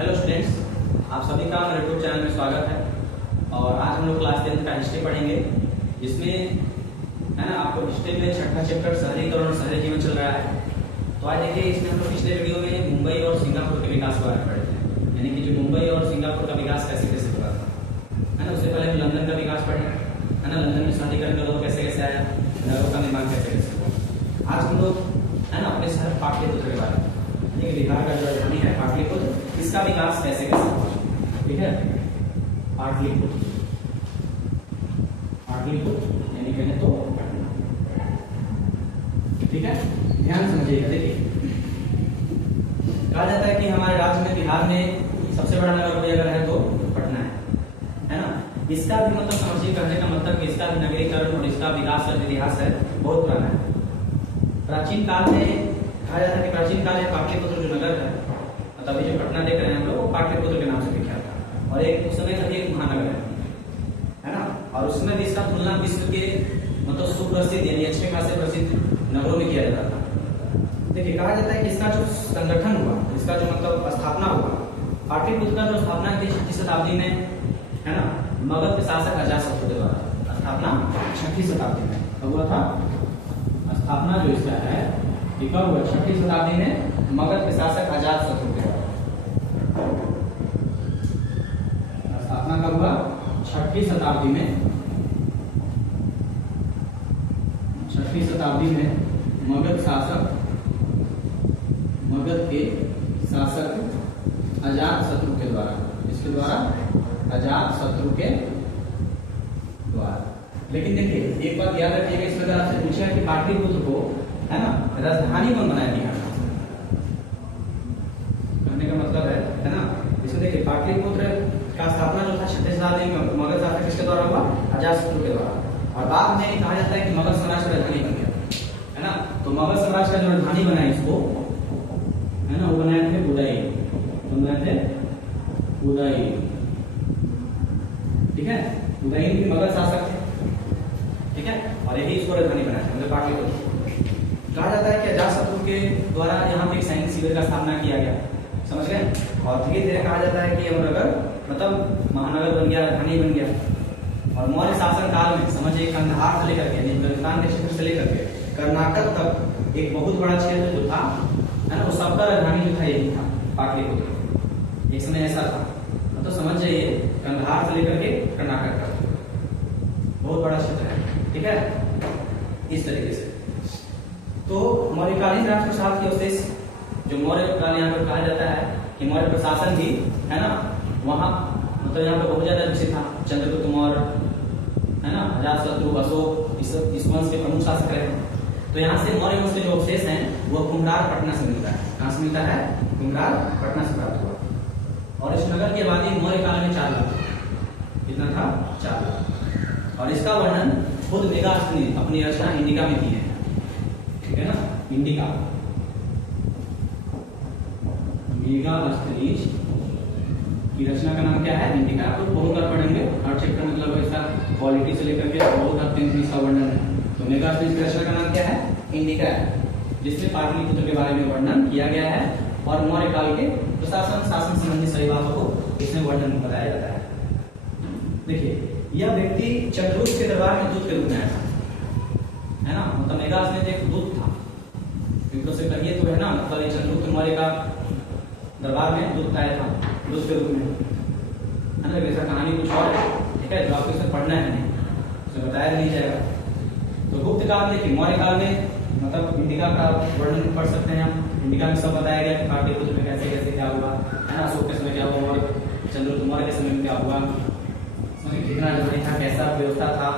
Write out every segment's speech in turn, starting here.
Hello students, आप सभी का मेरे यूट्यूब चैनल में स्वागत है। और आज हम लोग क्लास 10 का हिस्ट्री पढ़ेंगे, जिसमें है ना आपको हिस्ट्री में छठा चैप्टर शहरीकरण और शहरी जीवन चल रहा है। तो आज देखिए, इसमें हम लोग पिछले वीडियो में मुंबई और सिंगापुर के विकास के बारे में पढ़े थे, यानी कि जो मुंबई और सिंगापुर का विकास कैसे कैसे हुआ था, है ना। उससे पहले हम लंदन का विकास पढ़े, है ना। लंदन में शहरीकरण का दौर कैसे कैसे आया, नगरों का निर्माण कैसे कैसे हुआ। आज हम लोग है ना अपने शहर पाटलिपुत्र के बारे में, बिहार का जो राजधानी है पाटलिपुत्र, इसका विकास कैसे कैसे हुआ। ठीक है, पाटलिपुत्र यानी कहें तो पटना। ठीक है, ध्यान समझिएगा। देखिए, कहा जाता है कि हमारे राज्य में बिहार में सबसे बड़ा नगर कोई अगर है तो पटना है ना। इसका भी मतलब समझिए, कहने का मतलब कि इसका भी नगरीकरण और इसका विकास का इतिहास है बहुत पुराना है। प्राचीन काल में कहा जाता है कि प्राचीन काल में पाटलिपुत्र जो नगर है, मतलब अभी जो पटना देख रहे हैं हम लोग, वो पाटलिपुत्र के नाम से विख्यात था। और एक उस समय का एक महानगर है ना। और उसमें भी इसका तुलना विश्व के मतलब सुप्रसिद्ध यानी अच्छे खासे प्रसिद्ध नगरों में किया जाता था। देखिए, कहा जाता है कि इसका जो संगठन हुआ, इसका जो मतलब स्थापना हुआ, पाटलिपुत्र का जो स्थापना की 6वीं शताब्दी में, है ना, मगध के शासक अजातशत्रु के द्वारा। स्थापना 6वीं शताब्दी में कब हुआ था? स्थापना जो इसका है कब हुआ? 6वीं शताब्दी में मगध के शासक अजातशत्रु के द्वारा। स्थापना कब हुआ? 6वीं शताब्दी में। 6वीं शताब्दी में मगध के शासक अजातशत्रु के द्वारा। इसके द्वारा? अजातशत्रु के द्वारा। लेकिन देखिए, एक बात याद रखिएगा, इसमें अगर आपसे पूछा है कि पाटलिपुत्र को, है ना, राजधानी कौन बनाया बिहार का, कहने का मतलब है ना। इसमें देखिए, पाटलिपुत्र का स्थापना जो था 6वीं शताब्दी में मगध शासक किसके द्वारा हुआ? अजातशत्रु के द्वारा। और बाद में कहा जाता है कि मगध साम्राज्य का राजधानी बन गया, है ना। तो मगध साम्राज्य का जो राजधानी बनाया इसको, है ना, वो बनाए थे उदय। ठीक है, उदयन भी मगध शासक थे। ठीक है, और यही इसको राजधानी बनाया था, मतलब पाटलिपुत्र। कहा जाता है कि अजातशत्रु के द्वारा यहाँ पे एक सैनिक शिविर का स्थापना किया गया, समझ गए। और धीरे धीरे कहा जाता है कि अमरनगर मतलब महानगर बन गया, राजधानी बन गया। और मौर्य शासन काल में समझिए, कंधार से लेकर के हिंदुस्तान के क्षेत्र से लेकर के कर्नाटक तक एक बहुत बड़ा क्षेत्र जो था, है ना, वो सबका राजधानी जो था यही था, पाटलिपुत्र। एक समय ऐसा था, तो समझ जाइए, कंधार से लेकर के कर्नाटक तक बहुत बड़ा क्षेत्र है। ठीक है, इस तरीके से। तो मौर्यकालीन राज प्रसाद के अवशेष जो मौर्य काल यहाँ पर कहा जाता है कि मौर्य प्रशासन भी, है ना, वहाँ मतलब यहाँ पे बहुत ज्यादा विकसित था। चंद्रगुप्त मौर्य, है ना, अजातशत्रु, अशोक, इस वंश के प्रमुख शासक रहे। तो यहाँ से मौर्य वंश के जो अवशेष हैं वो कुम्हरार पटना से मिलता है। कहाँ से मिलता है? कुम्हरार पटना से प्राप्त हुआ। और इस नगर की आबादी मौर्य काल में 4 लाख। कितना था? 4 लाख। और इसका वर्णन खुद मेगास्थनी अपनी रचना इंडिका में की है। ठीक है ना, इंडिका, मेगास्थनीज की रचना का नाम क्या है? इंडिका। आप लोग बहुत बार पढ़ेंगे, हर चैप्टर में मतलब इसका क्वालिटी से लेकर के बहुत हद तक इसका वर्णन है। तो मेगास्थनीज की रचना का नाम क्या है? इंडिका है, जिसमें पाटलिपुत्र के बारे में वर्णन किया गया है। और मौर्य काल के प्रशासन शासन संबंधी सभी बातों को इसमें वर्णन बताया जाता है। देखिए, यह व्यक्ति चंद्रगुप्त के दरबार में दूत के रूप में आया था, है ना। मतलब मेगास्थनीज एक दूत था, एक से कहिए तो, है ना, मतलब चंद्रगुप्त मौर्य का दरबार में दूत आया था, दूत के रूप में, है ना। वैसा कहानी कुछ और है, ठीक है, जो आपको इसे पढ़ना है नहीं, उसे बताया नहीं जाएगा। तो गुप्त काल में, मौर्य काल में मतलब इंडिका का वर्णन पढ़ सकते हैं हम। इंडिका में सब बताया गया कि पाटलिपुत्र में कैसे कैसे क्या हुआ, है ना। अशोक के समय क्या हुआ और चंद्रगुप्त मौर्य के समय में क्या हुआ, कितना राजधानी था, कैसा व्यवस्था था,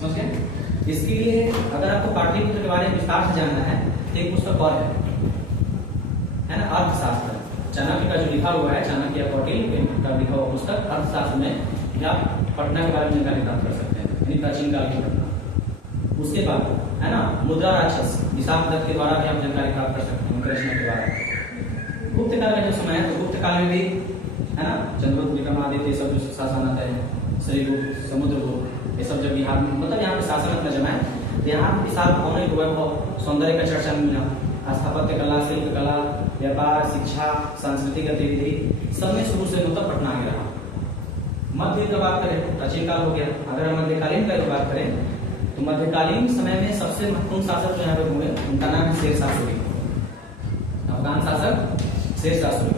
समझ गए। इसके लिए अगर आपको पाटलिपुत्र के बारे में विस्तार से जानना है तो एक पुस्तक और है ना, अर्थशास्त्र। चाणक्य का जो लिखा हुआ है, चाणक्य कौटिल्य का लिखा हुआ पुस्तक अर्थशास्त्र में आप पटना के बारे में जानकारी प्राप्त कर सकते हैं, यानी प्राचीन काल की पटना। उसके बाद, है ना, मुद्रा राक्षस हिसाब के द्वारा भी आप जानकारी प्राप्त कर सकते हैं, उनके रचना के द्वारा। गुप्त काल का जो समय है, तो गुप्त काल में भी, है ना, चंद्रगुप्त विक्रमादित्य सब जो शासन आता है, श्रीगुप्त, समुद्रगुप्त, ये सब जब बिहार में मतलब यहाँ पे शासन अपना जमाए, तो यहाँ विशाल भौगोलिक वैभव, सौंदर्य का चर्चा मिला, स्थापत्य कला, शिल्प कला, व्यापार, शिक्षा, सांस्कृतिक गतिविधि, सब में शुरू से मतलब पटना ही रहा। मध्य युग की बात करें, प्राचीन काल हो गया। अगर हम मध्यकालीन की बात करें तो मध्यकालीन समय में सबसे महत्वपूर्ण शासक जो यहाँ पे हुए उनका नाम है शेरशाह सूरी। अफगान शासक शेरशाह सूरी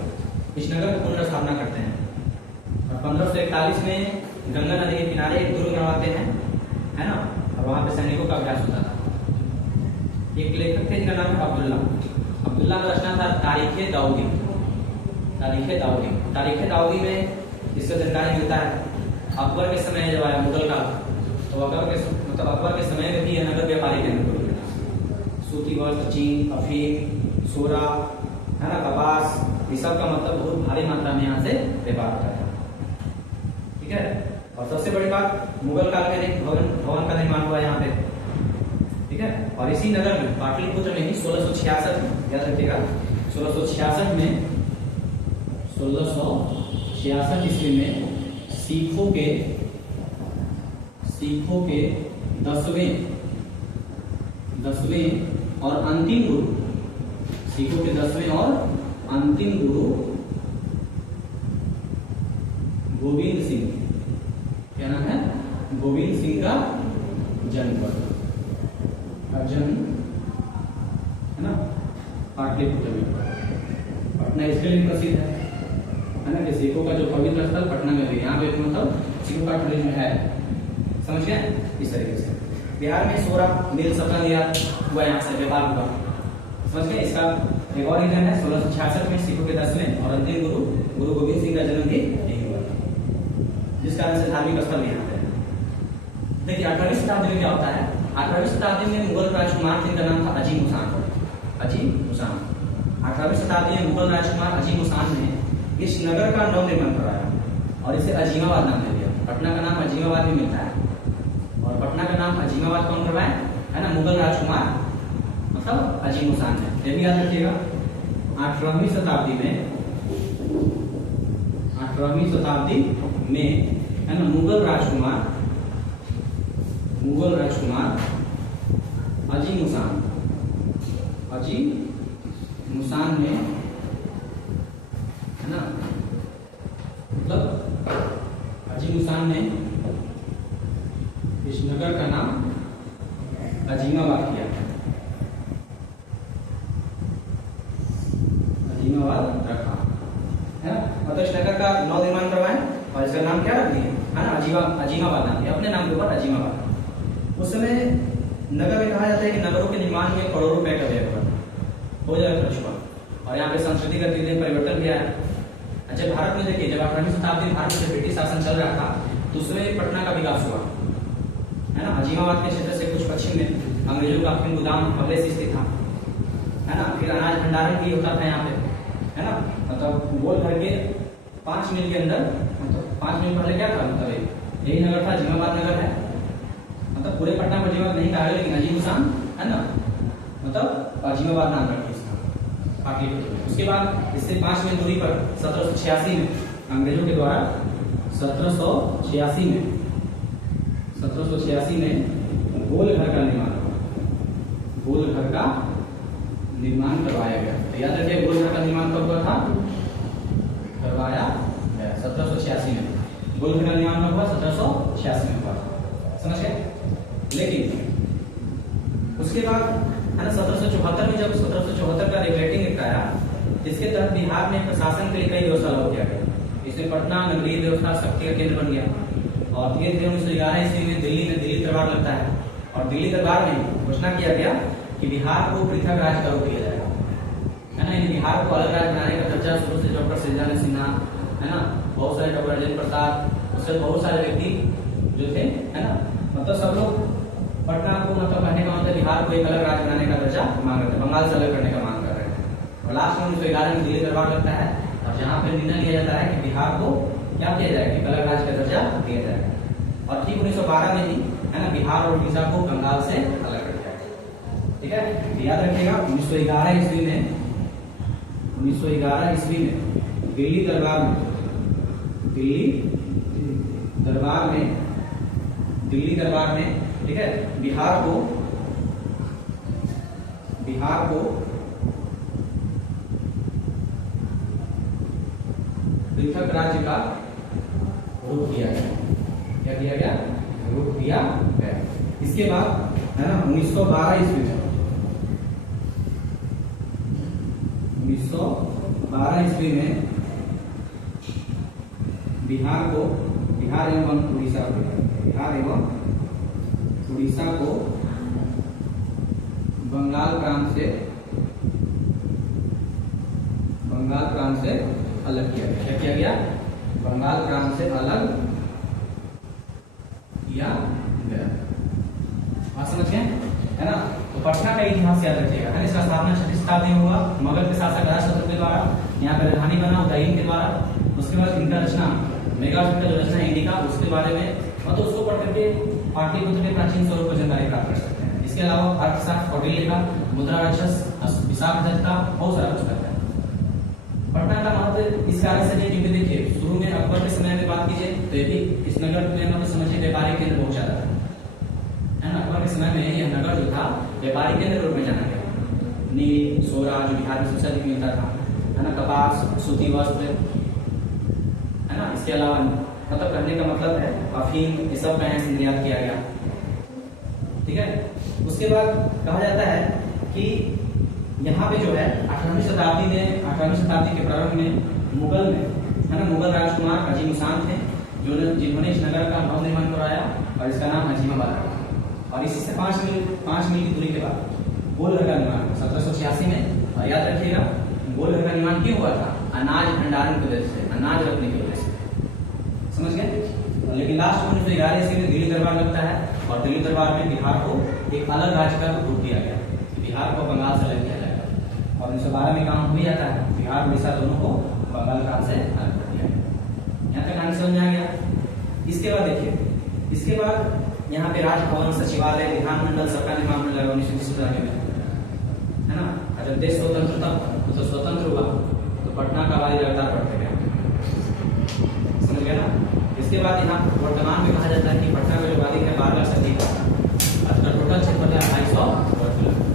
इस नगर की पुनर्स्थापना करते हैं और 1541 में गंगा नदी के किनारे एक दुर्ग बनवाते हैं, है ना, और वहां पे सैनिकों का अभ्यास होता था। एक लेखक थे जिनका नाम है अब्दुल्ला का रचना था तारीख दाऊदी। तारीख दाऊदी में इससे जानकारी मिलता है अकबर के समय जब आया मुगल काल, तो अकबर के समय में भी यह नगर व्यापारी केंद्र हो गया। सूती वस्त्र, चीन, अफीम, सोरा, है ना, कपास, ये सब का मतलब बहुत भारी मात्रा में यहाँ से व्यापार होता था। ठीक है, और सबसे बड़ी बात मुगल काल में एक भवन का निर्माण हुआ यहाँ पे। ठीक है, और इसी नगर में पाटलिपुत्र में ही 1666 में, याद रखिएगा 1666 ईस्वी में सिखों के 10वें और अंतिम गुरु, सिखों के 10वें और अंतिम गुरु गोविंद सिंह, क्या नाम है, गोविंद सिंह का जन्म है ना पाटलिपुत्र में। पटना इसके लिए प्रसिद्ध है ना, कि सिखों का जो पवित्र स्थल पटना में है। यहाँ पे मतलब सिखों का टूरिज्म है, समझ गए। इस तरीके से बिहार में सोरा मिल सफल हुआ, यहाँ से व्यापार हुआ, समझ गए। इसका एक और रीजन है 1666 में सिखों के 10वें और अंतिम गुरु गोविंद सिंह का जन्म भी यही हुआ, जिस कारण से धार्मिक स्थल यहाँ पे। देखिए 18वीं शताब्दी में क्या होता है, 18वीं शताब्दी में मुगल राजकुमार जिनका नाम था अजीम हुसैन। 18वीं शताब्दी में मुगल राजकुमार अजीम हुसैन ने इस नगर का नव निर्माण कराया और इसे अजीमाबाद नाम दे दिया। पटना का नाम अजीमाबाद भी मिलता है, और पटना का नाम अजीमाबाद कौन करवाया, है ना, मुगल राजकुमार मतलब अजीम हुसैन ने। ये भी याद रखिएगा। 18वीं शताब्दी में है ना मुगल राजकुमार अजीम हुसैन ने, है ना, मतलब अजीम हुसैन ने इस नगर का नाम अजीमाबाद किया, अजीमाबाद रखा, है ना। मतलब इस नगर का नव निर्माण करवाए और इसका नाम क्या रख दिए, है ना, अजीमाबाद नाम दिया, अपने नाम के ऊपर अजीमाबाद। उस समय नगर में कहा जाता है कि नगरों के निर्माण में करोड़ों रुपए का व्यय हो जाएगा खर्च हुआ, और यहाँ पे सांस्कृतिक गतिविधियों परिवर्तन भी आया। अच्छा, भारत में देखिए जब 18वीं शताब्दी में भारत में ब्रिटिश शासन चल रहा था तो उसमें पटना का विकास हुआ, है ना। अजीमाबाद के क्षेत्र से कुछ पश्चिम में अंग्रेजों का अपना गोदाम पहले से स्थित था, है ना। फिर अनाज भंडारण भी होता था यहाँ पे, है ना। मतलब गोल घर के 5 मील के अंदर, मतलब 5 मील पहले क्या था, मतलब यही नगर था, अजीमाबाद नगर है। मतलब पूरे पटना को अजीमाबाद नहीं कहा, लेकिन अजीम हुसैन, है ना, मतलब अजीमाबाद नाम रखा इसका पाटलिपुत्र। उसके बाद इससे 5 मील दूरी पर 1786 में अंग्रेजों के द्वारा 1786 में गोल घर का निर्माण करवाया गया। तो याद रखिए गोल घर का निर्माण कब हुआ था, करवाया गया 1786 में। गोल घर का निर्माण कब हुआ, 1786 में हुआ, समझ गए। लेकिन उसके बाद, है ना, 1774 में जब 1774 का रेगुलेटिंग एक्ट आया, इसके तहत बिहार में प्रशासन के लिए कई व्यवस्था लागू किया गया। इसमें पटना नगरीय व्यवस्था शक्ति का केंद्र बन गया, और धीरे धीरे 1911 ईस्वी में दिल्ली दरबार लगता है, और दिल्ली दरबार में घोषणा किया गया कि बिहार को पृथक राज्य का रूप दिया जाएगा, है ना। बिहार को अलग राज्य बनाने का दर्जा शुरू से डॉक्टर सिरजानी सिन्हा, है ना, बहुत सारे डॉक्टर राजेंद्र प्रसाद, उससे बहुत सारे व्यक्ति जो थे, है ना, मतलब सब लोग पटना को, मतलब कहने का मतलब बिहार को एक अलग राज्य बनाने का दर्जा मांग रहे थे, बंगाल से अलग करने का मांग कर रहे थे। और लास्ट में 1911 में दिल्ली दरबार लगता है, और जहाँ पे निर्णय लिया जाता है कि बिहार को क्या किया जाएगा, एक अलग राज्य का दर्जा दिया जाएगा। और ठीक 1912 में ही, है ना, बिहार और उड़ीसा को बंगाल से अलग कर दिया गया। ठीक है, याद रखिएगा 1911 ईस्वी में दिल्ली दरबार में ठीक है, बिहार को पृथक राज्य का रूप दिया गया। क्या दिया गया? रूप दिया गया। इसके बाद है ना 1912 ईस्वी में 1912 ईस्वी में बिहार एवं उड़ीसा को बंगाल प्रांत से अलग किया गया। क्या किया गया? बंगाल प्रांत से अलग किया गया। बात समझ गए है ना? तो पटना का इतिहास याद रखिएगा, है। इसका स्थापना 6वीं शताब्दी में हुआ मगध के शासक राजशत्रु के द्वारा। यहाँ पे राजधानी बना उदयन के द्वारा। उसके बाद इनका रचना मेगास्थल का जो रचना है इंडिका, उसके बारे में मतलब उसको पढ़ करके पाटलिपुत्र के प्राचीन स्वरूप को जानकारी प्राप्त कर सकते हैं। इसके अलावा अर्थशास्त्र कौटिल्य का, मुद्रा राक्षस विशाखदत्ता, बहुत सारा कुछ करता है। पटना का महत्व इस कारण से नहीं, क्योंकि देखिए शुरू में अकबर के समय में बात कीजिए तो ये भी इस नगर में मतलब समझिए व्यापारिक केंद्र बहुत ज्यादा था, है ना। अकबर के समय में यह नगर जो था व्यापारिक केंद्र रूप में जाना गया। नील सोरा जो बिहार में सबसे अधिक मिलता था, है ना, कपास, सूती वस्त्र, है ना। इसके अलावा मतलब कहने का मतलब है अफीम, ये सब का यहाँ से निर्यात किया गया। ठीक है। उसके बाद कहा जाता है कि यहाँ पे जो है 18वीं शताब्दी के प्रारंभ में मुगल में, है ना, मुगल राजकुमार अजीम उसान थे जिन्होंने इस नगर का भवन निर्माण कराया और इसका नाम अजीमाबाद रखा। और इसी से 5 मील की दूरी के बाद गोलघर का निर्माण 1786 में। और याद रखिएगा गोलघर का निर्माण क्यों हुआ था? अनाज भंडारण की वजह से, अनाज रखने की वजह से, समझ गए। लेकिन लास्ट में 1911 ईस्वी में दिल्ली दरबार लगता है और दिल्ली दरबार में बिहार को एक अलग राज्य का रूप दिया गया, बिहार को बंगाल से अलग किया जाएगा। और 1912 में काम हो ही जाता है, बिहार उड़ीसा दोनों को बंगाल प्रांत से अलग कर दिया गया। यहाँ तक कहानी समझ में आ गया। इसके बाद देखिए, इसके बाद यहाँ पे राजभवन, सचिवालय, विधानमंडल, सबका निर्माण होने लगा 1947 में, है ना। जब देश स्वतंत्र हुआ तो पटना का आबादी लगातार बढ़ते गया, समझ गया ना। इसके बाद यहाँ वर्तमान में कहा जाता है कि पटना की आबादी है 12 लाख से अधिक, इसका टोटल क्षेत्रफल है 250 वर्ग किलोमीटर,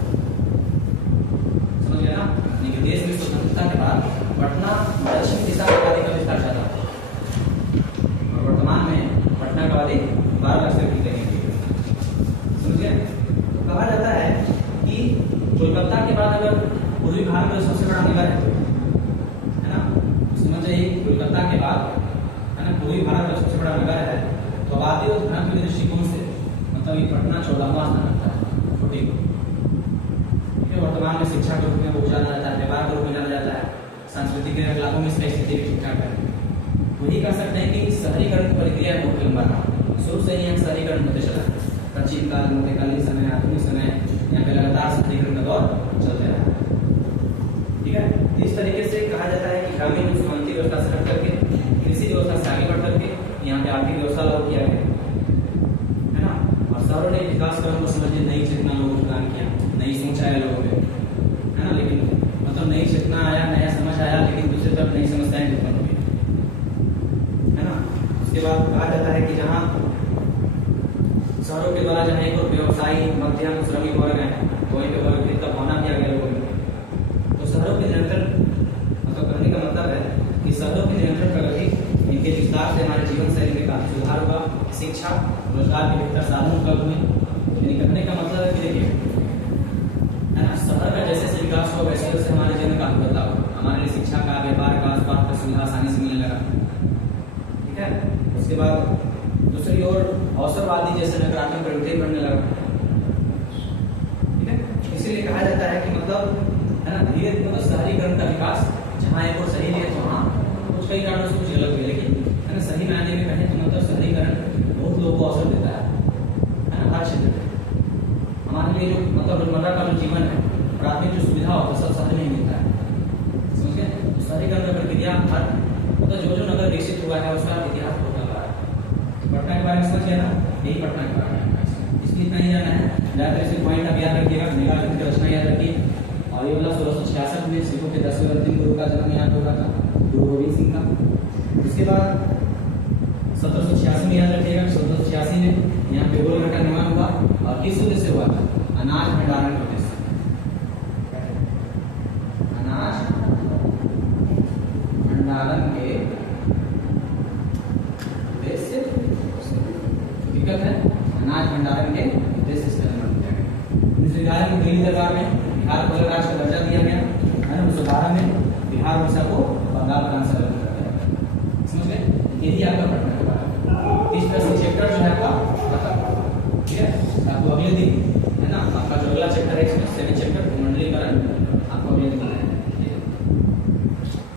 समझ गया ना। लेकिन देश की स्वतंत्रता के बाद पटना दक्षिण दिशा में आबादी का विस्तार ज्यादा है और वर्तमान में पटना का आबादी 12 लाख से अधिक है, समझ गए। कहा जाता है कि कोलकाता के बाद अगर पूर्वी भारत का सबसे बड़ा नगर है ना, समझ जाइए कोलकाता के बाद, है ना, पूर्वी भारत का सबसे बड़ा नगर है, तो आबादी और धन के दृष्टिकोण से मतलब ये पटना 14वां स्थान रखता है, 14। वर्तमान में शिक्षा के रूप में बहुत जाना जाता है, व्यापार के रूप में जाना जाता है, सांस्कृतिक क्रियाकलापों में इसकी स्थिति भी ठीक ठाक है। वही कह सकते हैं कि शहरीकरण की प्रक्रिया बहुत लंबा रहा, शुरू से ही शहरीकरण होते चला, प्राचीन काल, मध्यकालीन समय, आधुनिक समय, यहाँ पे लगातार शहरीकरण का दौर चलते रहा। ठीक है। इस तरीके से कहा जाता है कि ग्रामीण समांती व्यवस्था से हट करके कृषि व्यवस्था से आगे बढ़ करके यहाँ पे आर्थिक व्यवस्था लागू किया गया, है ना। और शहरों ने विकास क्रम को समझिए नई चेतना लोगों को प्रदान किया, नई सोच आया लोगों में, है ना। लेकिन मतलब नई चेतना आया, नया समझ आया, लेकिन दूसरी तरफ नई समस्याएं उत्पन्न हुई, है ना। उसके बाद कहा जाता है कि जहाँ शहरों के द्वारा जहाँ एक और व्यवसायी, मध्यम, श्रमिक वर्ग है, वहीं पे वर्गीकृत का भावना दिया गया लोगों में। तो शहरों के निरंतर मतलब कहने का मतलब है कि शहरों की निरंतर प्रगति, इनके विस्तार से हमारे जीवन शैली में काफी सुधार होगा, शिक्षा, रोजगार के बेहतर साधन उपलब्ध हुए। यानी कहने का मतलब है कि देखिए, है ना, शहर का जैसे जैसे विकास हुआ वैसे वैसे हमारे जीवन में काफी बदलाव हुआ। हमारे लिए शिक्षा का, व्यापार का, स्वास्थ्य का सुविधा आसानी से मिलने लगा, ठीक है। उसके बाद दूसरी ओर अवसरवादी जैसे नकारात्मक परिवर्तन बढ़ने लगा, ठीक है। इसीलिए कहा जाता है कि मतलब, है ना, धीरे धीरे मतलब शहरीकरण का विकास जहाँ एक और सही है तो वहाँ कुछ कई कारणों से कुछ अलग हुए, लेकिन है ना सही मायने में कहें तो मतलब शहरीकरण बहुत लोगों को अवसर देता है ना, हर क्षेत्र में। हमारे लिए जो मतलब रोजमर्रा का जो जीवन है, प्राथमिक जो सुविधा होता है सब शहर में ही मिलता है, समझिए। तो शहरीकरण का प्रक्रिया हर मतलब जो नगर विकसित हुआ है उसका इतिहास बहुत लंबा है। पटना के बारे में समझिए ना, यही पटना के बारे में इसमें इतना ही जाना है। ज्यादातर ऐसे पॉइंट आप याद रखिएगा, मेगास्थल की रचना याद रखिए। और ये वाला 1666 में सिखों के 10वें अंतिम गुरु का जन्म यहाँ पे हुआ था, गुरु गोविंद सिंह का। उसके बाद 1786 में याद रखिएगा, 1786 में यहाँ पे गोलघर का निर्माण हुआ और किस उद्देश्य से हुआ था? अनाज भंडारण के उद्देश्य से, अनाज भंडारण के के देश इसका निर्माण किया गया। 1911 में दिल्ली दरबार में बिहार को अलग राज्य का दर्जा दिया गया है ना। 1912 में बिहार उड़ीसा को बंगाल प्रांत से अलग कर दिया गया। समझ गए? यही आपका पढ़ना है। इस तरह से चैप्टर जो है आपका खत्म। ठीक है, आपको अगले दिन है ना आपका जो अगला चैप्टर है इसमें 7